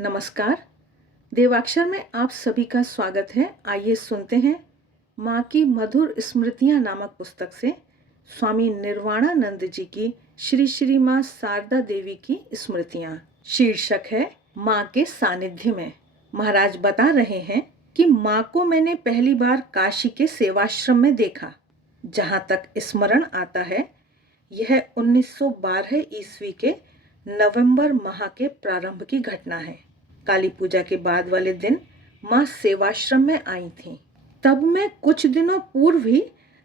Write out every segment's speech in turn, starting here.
नमस्कार। देवाक्षर में आप सभी का स्वागत है। आइए सुनते हैं माँ की मधुर स्मृतियाँ नामक पुस्तक से स्वामी निर्वाणानंद जी की श्री श्री माँ शारदा देवी की स्मृतियाँ। शीर्षक है माँ के सानिध्य में। महाराज बता रहे हैं कि माँ को मैंने पहली बार काशी के सेवाश्रम में देखा। जहाँ तक स्मरण आता है, यह 1912 ईस्वी के नवंबर माह के प्रारंभ की घटना है। काली पूजा के बाद वाले दिन माँ सेवाश्रम में आई थीं। तब मैं कुछ दिनों पूर्व ही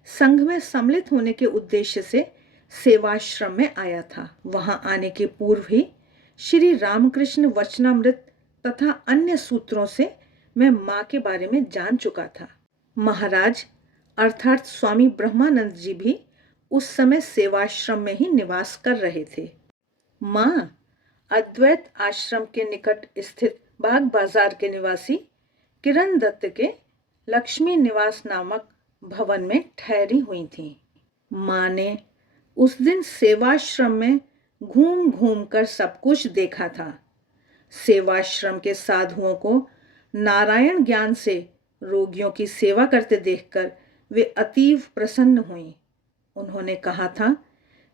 संघ में सम्मिलित होने के उद्देश्य से सेवाश्रम में आया था। वहां आने के पूर्व ही श्री रामकृष्ण वचनामृत तथा अन्य सूत्रों से मैं माँ के बारे में जान चुका था। महाराज अर्थात स्वामी ब्रह्मानंद जी भी उस समय सेवाश्रम में ही निवास कर रहे थे। माँ अद्वैत आश्रम के निकट स्थित बाग बाजार के निवासी किरण दत्त के लक्ष्मी निवास नामक भवन में ठहरी हुई थीं। माँ ने उस दिन सेवाश्रम में घूम घूम कर सब कुछ देखा था। सेवाश्रम के साधुओं को नारायण ज्ञान से रोगियों की सेवा करते देखकर वे अतीव प्रसन्न हुईं। उन्होंने कहा था,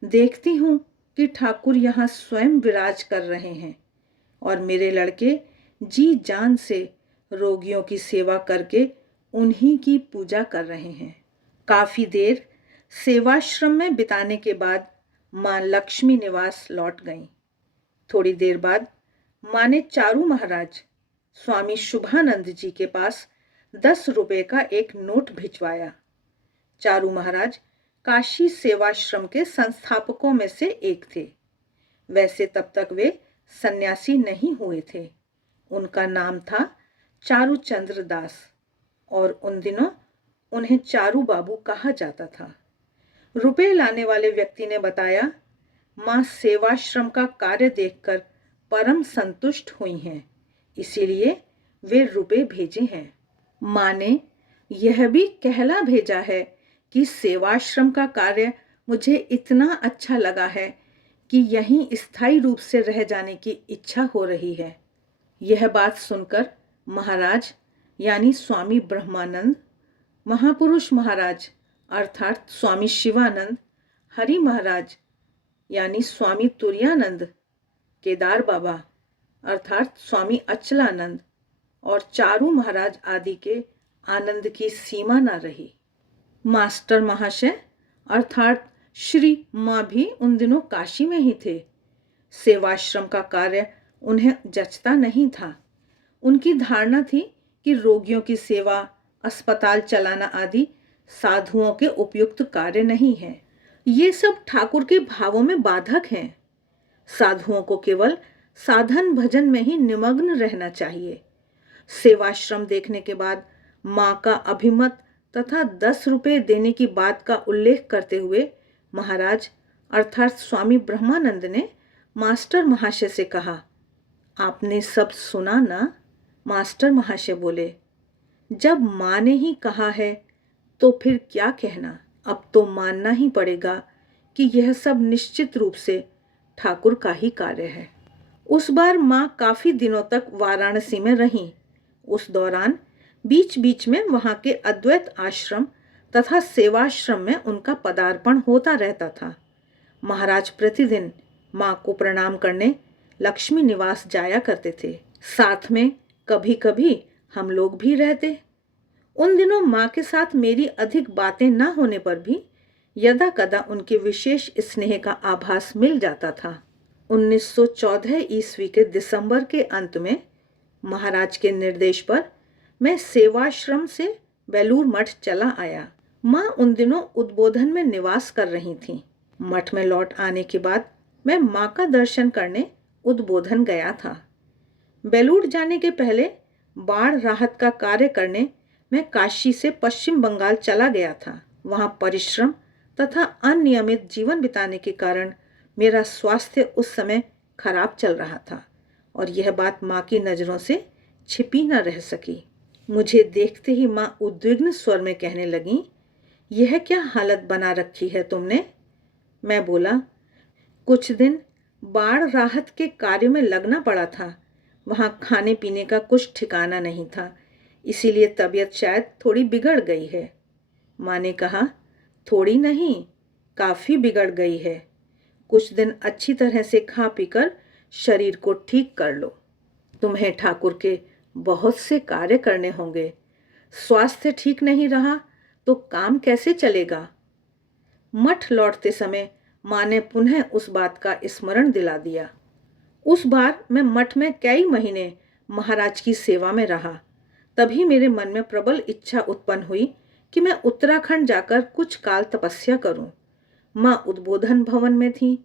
देखती हूँ कि ठाकुर यहाँ स्वयं विराज कर रहे हैं और मेरे लड़के जी जान से रोगियों की सेवा करके उन्हीं की पूजा कर रहे हैं। काफी देर सेवाश्रम में बिताने के बाद माँ लक्ष्मी निवास लौट गईं। थोड़ी देर बाद माँ ने चारू महाराज स्वामी शुभानंद जी के पास 10 रुपए का एक नोट भिजवाया। चारू महाराज काशी सेवाश्रम के संस्थापकों में से एक थे। वैसे तब तक वे सन्यासी नहीं हुए थे। उनका नाम था चारूचंद्र दास और उन दिनों उन्हें चारू बाबू कहा जाता था। रुपए लाने वाले व्यक्ति ने बताया, माँ सेवाश्रम का कार्य देखकर परम संतुष्ट हुई हैं, इसीलिए वे रुपए भेजे हैं। माँ ने यह भी कहला भेजा है कि सेवाश्रम का कार्य मुझे इतना अच्छा लगा है कि यहीं स्थायी रूप से रह जाने की इच्छा हो रही है। यह बात सुनकर महाराज यानी स्वामी ब्रह्मानंद, महापुरुष महाराज अर्थात स्वामी शिवानंद, हरि महाराज यानी स्वामी तुरायानंद, केदार बाबा अर्थात स्वामी अचलानंद और चारू महाराज आदि के आनंद की सीमा न रही। मास्टर महाशय अर्थात श्री माँ भी उन दिनों काशी में ही थे। सेवाश्रम का कार्य उन्हें जचता नहीं था। उनकी धारणा थी कि रोगियों की सेवा, अस्पताल चलाना आदि साधुओं के उपयुक्त कार्य नहीं है। ये सब ठाकुर के भावों में बाधक हैं। साधुओं को केवल साधन भजन में ही निमग्न रहना चाहिए। सेवाश्रम देखने के बाद माँ का अभिमत तथा 10 रुपए देने की बात का उल्लेख करते हुए महाराज अर्थात स्वामी ब्रह्मानंद ने मास्टर महाशय से कहा, आपने सब सुना ना? मास्टर महाशय बोले, जब माँ ने ही कहा है तो फिर क्या कहना। अब तो मानना ही पड़ेगा कि यह सब निश्चित रूप से ठाकुर का ही कार्य है। उस बार माँ काफी दिनों तक वाराणसी में रहीं। उस दौरान बीच बीच में वहां के अद्वैत आश्रम तथा सेवाश्रम में उनका पदार्पण होता रहता था। महाराज प्रतिदिन माँ को प्रणाम करने लक्ष्मी निवास जाया करते थे। साथ में कभी कभी हम लोग भी रहते। उन दिनों माँ के साथ मेरी अधिक बातें न होने पर भी यदा कदा उनके विशेष स्नेह का आभास मिल जाता था। 1914 ईस्वी के दिसंबर के अंत में महाराज के निर्देश पर मैं सेवाश्रम से बेलूर मठ चला आया। माँ उन दिनों उद्बोधन में निवास कर रही थीं। मठ में लौट आने के बाद मैं माँ का दर्शन करने उद्बोधन गया था। बेलूर जाने के पहले बाढ़ राहत का कार्य करने मैं काशी से पश्चिम बंगाल चला गया था। वहां परिश्रम तथा अनियमित जीवन बिताने के कारण मेरा स्वास्थ्य उस समय खराब चल रहा था और यह बात माँ की नजरों से छिपी न रह सकी। मुझे देखते ही माँ उद्विग्न स्वर में कहने लगी, यह क्या हालत बना रखी है तुमने? मैं बोला, कुछ दिन बाढ़ राहत के कार्य में लगना पड़ा था, वहाँ खाने पीने का कुछ ठिकाना नहीं था, इसीलिए तबीयत शायद थोड़ी बिगड़ गई है। माँ ने कहा, थोड़ी नहीं, काफ़ी बिगड़ गई है। कुछ दिन अच्छी तरह से खा पीकर शरीर को ठीक कर लो। तुम्हें ठाकुर के बहुत से कार्य करने होंगे। स्वास्थ्य ठीक नहीं रहा तो काम कैसे चलेगा। मठ लौटते समय माँ ने पुनः उस बात का स्मरण दिला दिया। उस बार मैं मठ में कई महीने महाराज की सेवा में रहा। तभी मेरे मन में प्रबल इच्छा उत्पन्न हुई कि मैं उत्तराखंड जाकर कुछ काल तपस्या करूं। माँ उद्बोधन भवन में थी।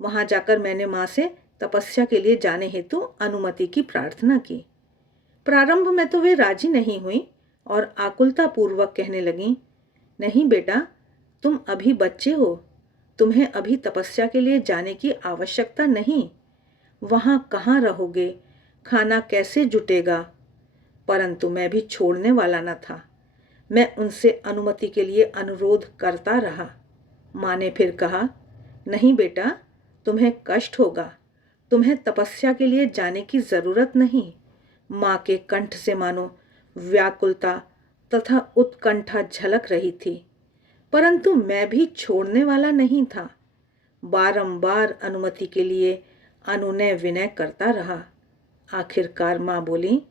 वहां जाकर मैंने माँ से तपस्या के लिए जाने हेतु अनुमति की प्रार्थना की। प्रारंभ में तो वे राजी नहीं हुई और आकुलता पूर्वक कहने लगी, नहीं बेटा, तुम अभी बच्चे हो, तुम्हें अभी तपस्या के लिए जाने की आवश्यकता नहीं। वहां कहाँ रहोगे, खाना कैसे जुटेगा। परंतु मैं भी छोड़ने वाला न था। मैं उनसे अनुमति के लिए अनुरोध करता रहा। माँ ने फिर कहा, नहीं बेटा, तुम्हें कष्ट होगा, तुम्हें तपस्या के लिए जाने की जरूरत नहीं। माँ के कंठ से मानो व्याकुलता तथा उत्कंठा झलक रही थी, परंतु मैं भी छोड़ने वाला नहीं था। बारंबार अनुमति के लिए अनुनय विनय करता रहा। आखिरकार माँ बोली,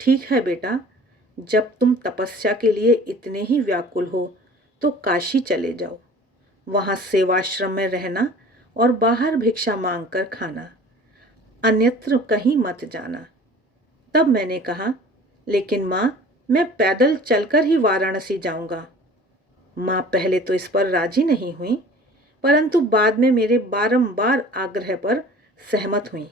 ठीक है बेटा, जब तुम तपस्या के लिए इतने ही व्याकुल हो तो काशी चले जाओ। वहां सेवाश्रम में रहना और बाहर भिक्षा मांगकर खाना, अन्यत्र कहीं मत जाना। तब मैंने कहा, लेकिन माँ, मैं पैदल चलकर ही वाराणसी जाऊंगा। माँ पहले तो इस पर राजी नहीं हुई, परंतु बाद में मेरे बारंबार आग्रह पर सहमत हुई।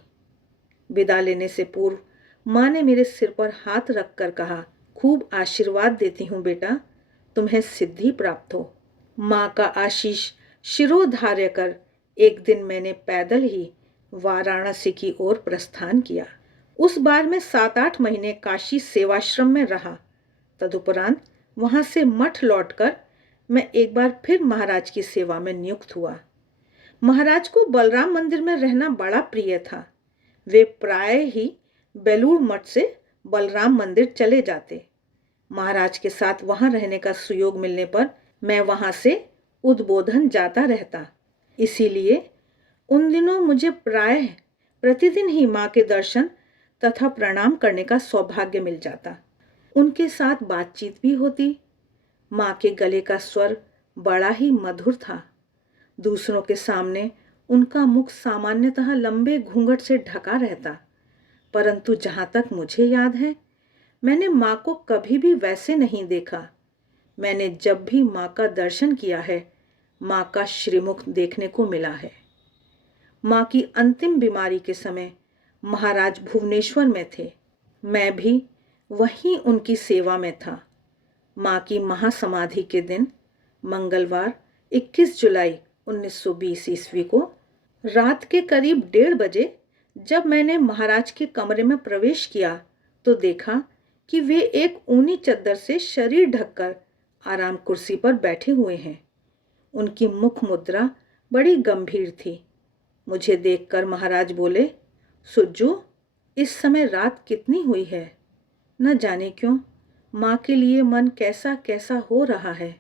विदा लेने से पूर्व माँ ने मेरे सिर पर हाथ रखकर कहा, खूब आशीर्वाद देती हूँ बेटा, तुम्हें सिद्धि प्राप्त हो। माँ का आशीष शिरोधार्य कर एक दिन मैंने पैदल ही वाराणसी की ओर प्रस्थान किया। उस बार मैं 7-8 महीने काशी सेवाश्रम में रहा। तदुपरांत वहां से मठ लौटकर मैं एक बार फिर महाराज की सेवा में नियुक्त हुआ। महाराज को बलराम मंदिर में रहना बड़ा प्रिय था। वे प्राय ही बेलूर मठ से बलराम मंदिर चले जाते। महाराज के साथ वहां रहने का सुयोग मिलने पर मैं वहां से उद्बोधन जाता रहता। इसीलिए उन दिनों मुझे प्रायः प्रतिदिन ही माँ के दर्शन तथा प्रणाम करने का सौभाग्य मिल जाता। उनके साथ बातचीत भी होती। माँ के गले का स्वर बड़ा ही मधुर था। दूसरों के सामने उनका मुख सामान्यतः लंबे घूंघट से ढका रहता, परंतु जहां तक मुझे याद है, मैंने माँ को कभी भी वैसे नहीं देखा। मैंने जब भी माँ का दर्शन किया है, माँ का श्रीमुख देखने को मिला है। माँ की अंतिम बीमारी के समय महाराज भुवनेश्वर में थे। मैं भी वहीं उनकी सेवा में था। माँ की महासमाधि के दिन मंगलवार 21 जुलाई 1920 ईस्वी को रात के करीब 1:30 बजे जब मैंने महाराज के कमरे में प्रवेश किया तो देखा कि वे एक ऊनी चद्दर से शरीर ढककर आराम कुर्सी पर बैठे हुए हैं। उनकी मुख मुद्रा बड़ी गंभीर थी। मुझे देखकर महाराज बोले, सुज्जू, इस समय रात कितनी हुई है? न जाने क्यों माँ के लिए मन कैसा कैसा हो रहा है।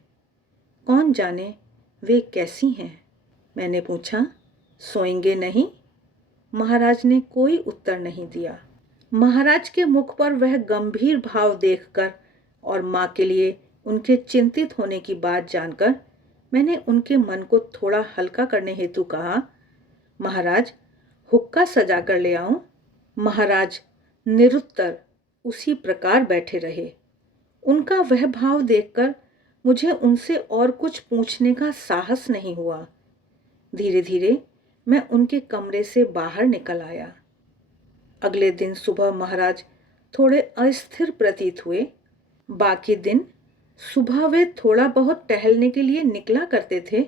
कौन जाने वे कैसी हैं? मैंने पूछा, सोएंगे नहीं? महाराज ने कोई उत्तर नहीं दिया। महाराज के मुख पर वह गंभीर भाव देखकर और माँ के लिए उनके चिंतित होने की बात जानकर मैंने उनके मन को थोड़ा हल्का करने हेतु कहा, महाराज, हुक्का सजा कर ले आऊं? महाराज निरुत्तर उसी प्रकार बैठे रहे। उनका वह भाव देखकर मुझे उनसे और कुछ पूछने का साहस नहीं हुआ। धीरे धीरे मैं उनके कमरे से बाहर निकल आया। अगले दिन सुबह महाराज थोड़े अस्थिर प्रतीत हुए। बाकी दिन सुबह वे थोड़ा बहुत टहलने के लिए निकला करते थे,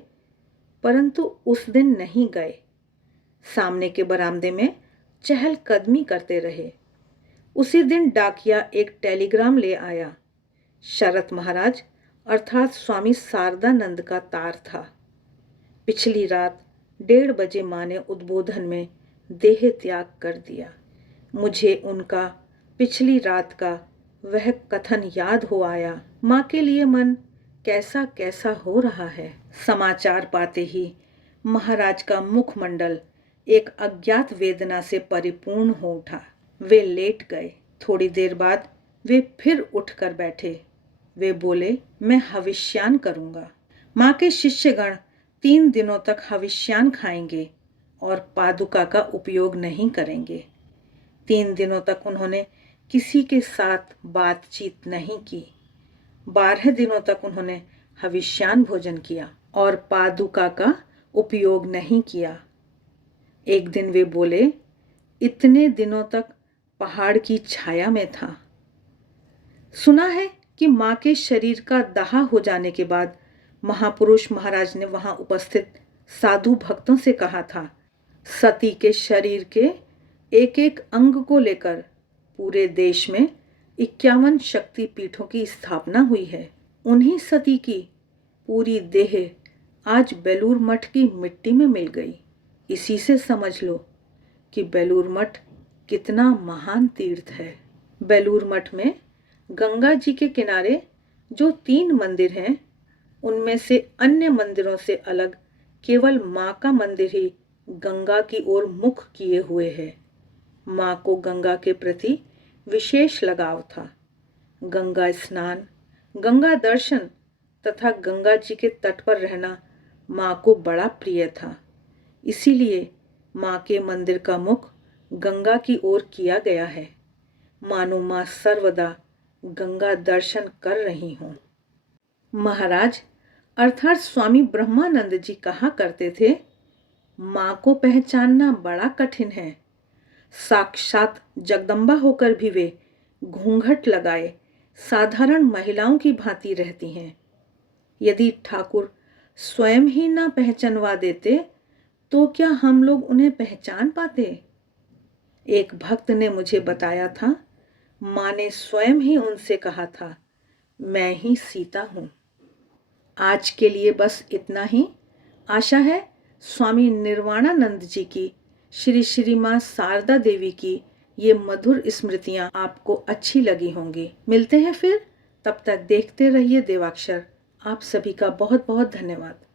परंतु उस दिन नहीं गए। सामने के बरामदे में चहलकदमी करते रहे। उसी दिन डाकिया एक टेलीग्राम ले आया। शरत महाराज अर्थात स्वामी शारदानंद का तार था। पिछली रात 1:30 बजे माँ ने उद्बोधन में देह त्याग कर दिया। मुझे उनका पिछली रात का वह कथन याद हो आया। माँ के लिए मन कैसा कैसा हो रहा है। समाचार पाते ही महाराज का मुखमंडल एक अज्ञात वेदना से परिपूर्ण हो उठा। वे लेट गए। थोड़ी देर बाद वे फिर उठकर बैठे। वे बोले, मैं हविष्यान करूंगा। माँ के शिष्यगण 3 दिनों तक हविष्यान खाएंगे और पादुका का उपयोग नहीं करेंगे। 3 दिनों तक उन्होंने किसी के साथ बातचीत नहीं की। 12 दिनों तक उन्होंने हविष्यान भोजन किया और पादुका का उपयोग नहीं किया। एक दिन वे बोले, इतने दिनों तक पहाड़ की छाया में था। सुना है कि माँ के शरीर का दाह हो जाने के बाद महापुरुष महाराज ने वहां उपस्थित साधु भक्तों से कहा था, सती के शरीर के एक एक अंग को लेकर पूरे देश में 51 शक्ति पीठों की स्थापना हुई है। उन्हीं सती की पूरी देह आज बेलूर मठ की मिट्टी में मिल गई। इसी से समझ लो कि बेलूर मठ कितना महान तीर्थ है। बेलूर मठ में गंगा जी के किनारे जो 3 मंदिर हैं, उनमें से अन्य मंदिरों से अलग केवल माँ का मंदिर ही गंगा की ओर मुख किए हुए है। माँ को गंगा के प्रति विशेष लगाव था। गंगा स्नान, गंगा दर्शन तथा गंगा जी के तट पर रहना माँ को बड़ा प्रिय था। इसीलिए माँ के मंदिर का मुख गंगा की ओर किया गया है। मानो माँ सर्वदा गंगा दर्शन कर रही हूँ। महाराज अर्थात स्वामी ब्रह्मानंद जी कहा करते थे, माँ को पहचानना बड़ा कठिन है। साक्षात जगदम्बा होकर भी वे घूंघट लगाए साधारण महिलाओं की भांति रहती हैं। यदि ठाकुर स्वयं ही ना पहचानवा देते तो क्या हम लोग उन्हें पहचान पाते? एक भक्त ने मुझे बताया था, माँ ने स्वयं ही उनसे कहा था, मैं ही सीता हूँ। आज के लिए बस इतना ही। आशा है स्वामी निर्वाणानंद जी की, श्री श्री माँ शारदा देवी की ये मधुर स्मृतियाँ आपको अच्छी लगी होंगी। मिलते हैं फिर, तब तक देखते रहिए देवाक्षर। आप सभी का बहुत बहुत धन्यवाद।